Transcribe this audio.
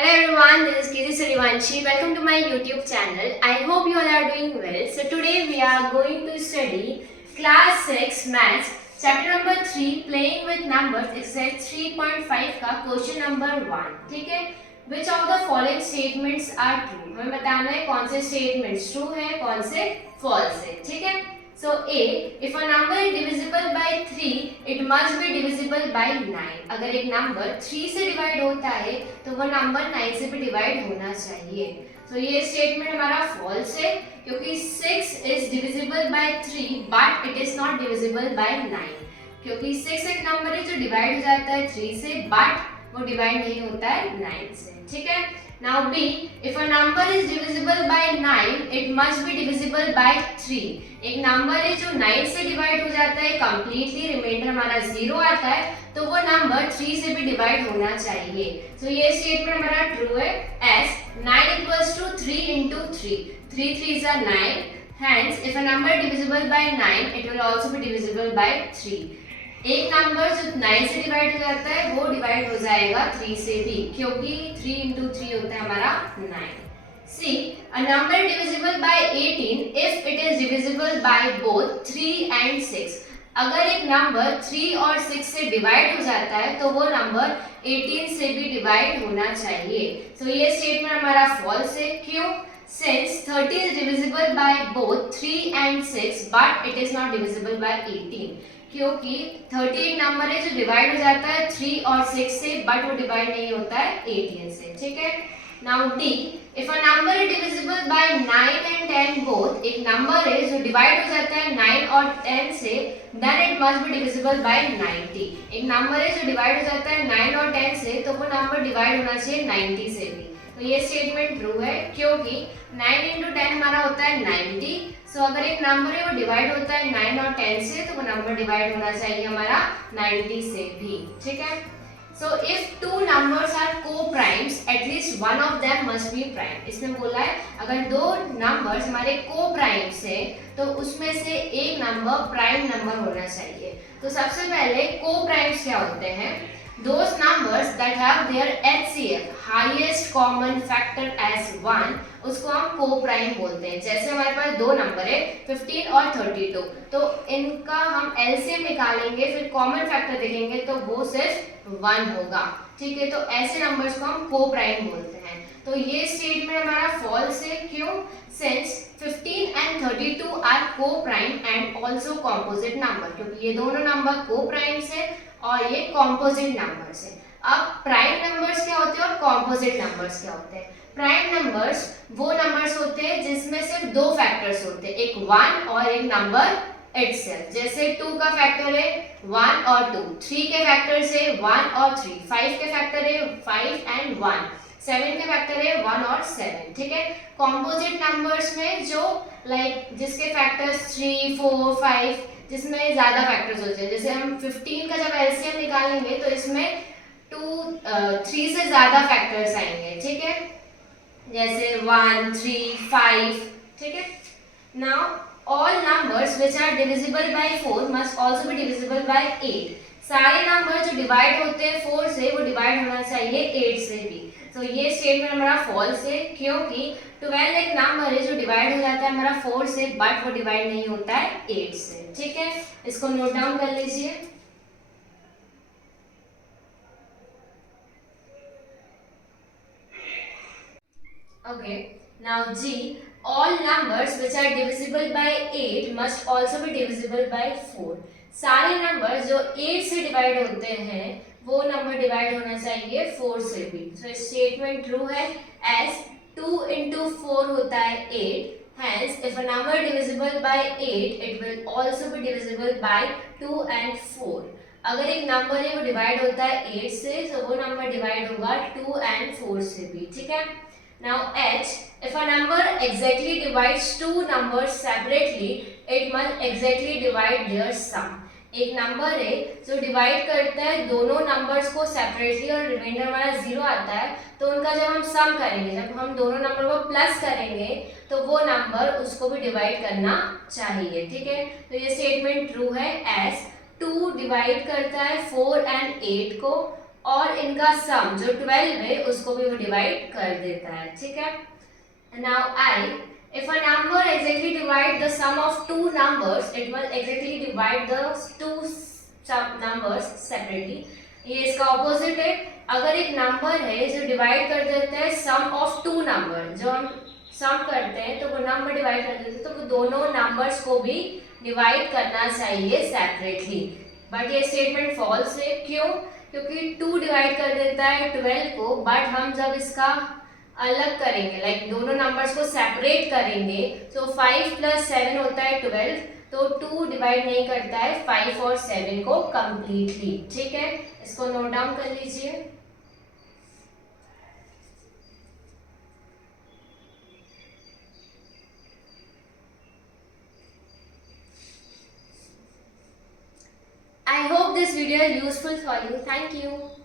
Hello everyone, this is Kirti Suryavanshi. Welcome to my YouTube channel. I hope you all are doing well. So today we are going to study class 6 maths chapter number 3 playing with numbers exercise 3.5 का question number 1. ठीक है? Which of the following statements are true? हमें बताना है कौन से statements true है, कौन से false है. ठीक है? So A, if a number is divisible by 3, it must be divisible by 9. अगर एक नंबर 3 से डिवाइड होता है तो वो नंबर 9 से भी डिवाइड होना चाहिए. तो ये स्टेटमेंट हमारा फॉल्स है क्योंकि 6 is divisible by 3 but it is not divisible by 9. क्योंकि 6 एक नंबर है जो डिवाइड हो जाता है 3 से but वो डिवाइड नहीं होता है 9 से. ठीक है. Now B, if a number is divisible by 9, it must be divisible by 3. एक नंबर है जो 9 से डिवाइड हो जाता है कंप्लीटली, रिमाइंडर हमारा 0 आता है, तो वो नंबर 3 से भी डिवाइड होना चाहिए. तो ये स्टेटमेंट हमारा ट्रू है. As 9 equals to 3 into 3. 3 3s are 9. Hence, if a number is divisible by 9, it will also be divisible by 3. एक नंबर जो 9 से डिवाइड हो जाता है वो डिवाइड हो जाएगा 3 से भी, क्योंकि 3 into 3 होता है हमारा 9. C, a number divisible by 18 if it is divisible by both 3 and 6. अगर एक नंबर 3 और 6 से डिवाइड हो जाता है तो वो नंबर 18 से भी डिवाइड होना चाहिए. तो ये स्टेटमेंट हमारा फॉल्स है. क्यों? Since 30 is divisible by both 3 and 6 but it is not divisible by 18. क्योंकि 30 एक नंबर है जो डिवाइड हो जाता है 3 और 6 से बट वो डिवाइड नहीं होता है 18 से. ठीक है. Now D, if a number is divisible by 9 and 10 both, एक नंबर है जो डिवाइड हो जाता है 9 और 10 से, then it must be divisible by 90. एक नंबर है जो डिवाइड हो जाता है 9 और 10 से, तो वो नंबर डिवाइड होना चाहिए 90 से भी. तो ये स्टेटमेंट ट्रू है क्योंकि 9 into 10 हमारा होता है 90. सो अगर एक नंबर है वो डिवाइड होता है 9 और 10 से, तो वो नंबर डिवाइड होना चाहिए हमारा 90 से भी. ठीक है. So if two numbers are co-primes at least one of them must be prime. इसमें बोला है अगर दो नंबर्स हमारे को-प्राइम्स है तो उसमें से एक नंबर प्राइम नंबर होना चाहिए. तो सबसे पहले को-प्राइम्स क्या होते हैं? Those numbers that have their HCF highest common factor as 1, उसको हम को-प्राइम बोलते हैं. जैसे हमारे पास दो नंबर है 15 और 32, तो इनका हम एलसीएम निकालेंगे, फिर कॉमन फैक्टर देखेंगे तो वो सिर्फ 1 होगा. ठीक है. तो ऐसे नंबर्स को हम को-प्राइम बोलते हैं. तो ये स्टेटमेंट हमारा फॉल्स है. क्यों? Since 15 and 32 are co-prime and also composite number, क्योंकि ये दोनों नंबर को-प्राइम्स है और ये कॉम्पोजिट नंबर्स है. अब प्राइम नंबर्स क्या होते हैं और कॉम्पोजिट नंबर्स क्या होते हैं? प्राइम नंबर्स वो नंबर्स होते हैं जिसमें सिर्फ दो फैक्टर्स होते हैं, एक 1 और एक नंबर इटसेल्फ. जैसे 2 का फैक्टर है 1 और 2, 3 के फैक्टर से 1 और 3, 5 के फैक्टर है 5 and 1, 7 के फैक्टर है 1 और 7. ठीक है. कॉम्पोजिट नंबर्स में जो जिसके फैक्टर्स 3, 4, 5, जिसमें ज्यादा फैक्टर्स होते हैं, जैसे हम 15 का जब एलसीएम निकालेंगे तो इसमें 3 से ज्यादा फैक्टर्स आएंगे. ठीक है. जैसे 1, 3, 5. ठीक है. Now all numbers which are divisible by 4 must also be divisible by 8. सारे नंबर जो डिवाइड होते हैं 4 से वो डिवाइड होना चाहिए 8 से भी. तो ये स्टेटमेंट हमारा फॉल्स है क्योंकि 12 एक नंबर है जो डिवाइड हो जाता है हमारा 4 से बट वो डिवाइड नहीं होता है 8 से. ठीक है. इसको नोट डाउन कर लीजिए. ओके. नाउ जी, all numbers which are divisible by 8 must also be divisible by 4. सारे नंबर जो 8 से डिवाइड होते हैं वो नंबर डिवाइड होना चाहिए 4 से भी. तो स्टेटमेंट ट्रू है. एज 2 into 4 होता है 8. Hence, if a number divisible by 8, it will also be divisible by 2 and 4. अगर एक नंबर है वो डिवाइड होता है 8 से, तो वो नंबर डिवाइड होगा 2 and 4 से भी. ठीक है. Now H, if a number exactly divides two numbers separately, it must exactly divide their sum. एक नंबर है जो डिवाइड करता है दोनों नंबर्स को सेपरेटली और रिमाइंडर हमारा 0 आता है, तो उनका जब हम सम करेंगे, जब हम दोनों नंबर को प्लस करेंगे तो वो नंबर उसको भी डिवाइड करना चाहिए. ठीक है. तो ये स्टेटमेंट ट्रू है. एज 2 डिवाइड करता है 4 and 8 को और इनका सम जो 12 है उसको भी वो डिवाइड कर देता है, ठीक है। Now I, if a number exactly divide the sum of two numbers, it will exactly divide the two sum numbers separately. ये इसका ऑपोजिट है। अगर एक नंबर है जो डिवाइड कर देता है सम ऑफ टू नंबर, जो हम सम करते हैं तो वो नंबर डिवाइड कर देते हैं, तो वो दोनों नंबर्स को भी डिवाइड करना चाहिए सेपरेटली। बट ये स्टेटमेंट फॉल्स है, क्यों? क्योंकि 2 डिवाइड कर देता है 12 को, बट हम जब इसका अलग करेंगे, लाइक दोनों नंबर्स को सेपरेट करेंगे, तो 5 + 7 होता है 12, तो 2 डिवाइड नहीं करता है 5 और 7 को कंप्लीटली, ठीक है। इसको नोट डाउन कर लीजिए। I hope this video is useful for you. Thank you.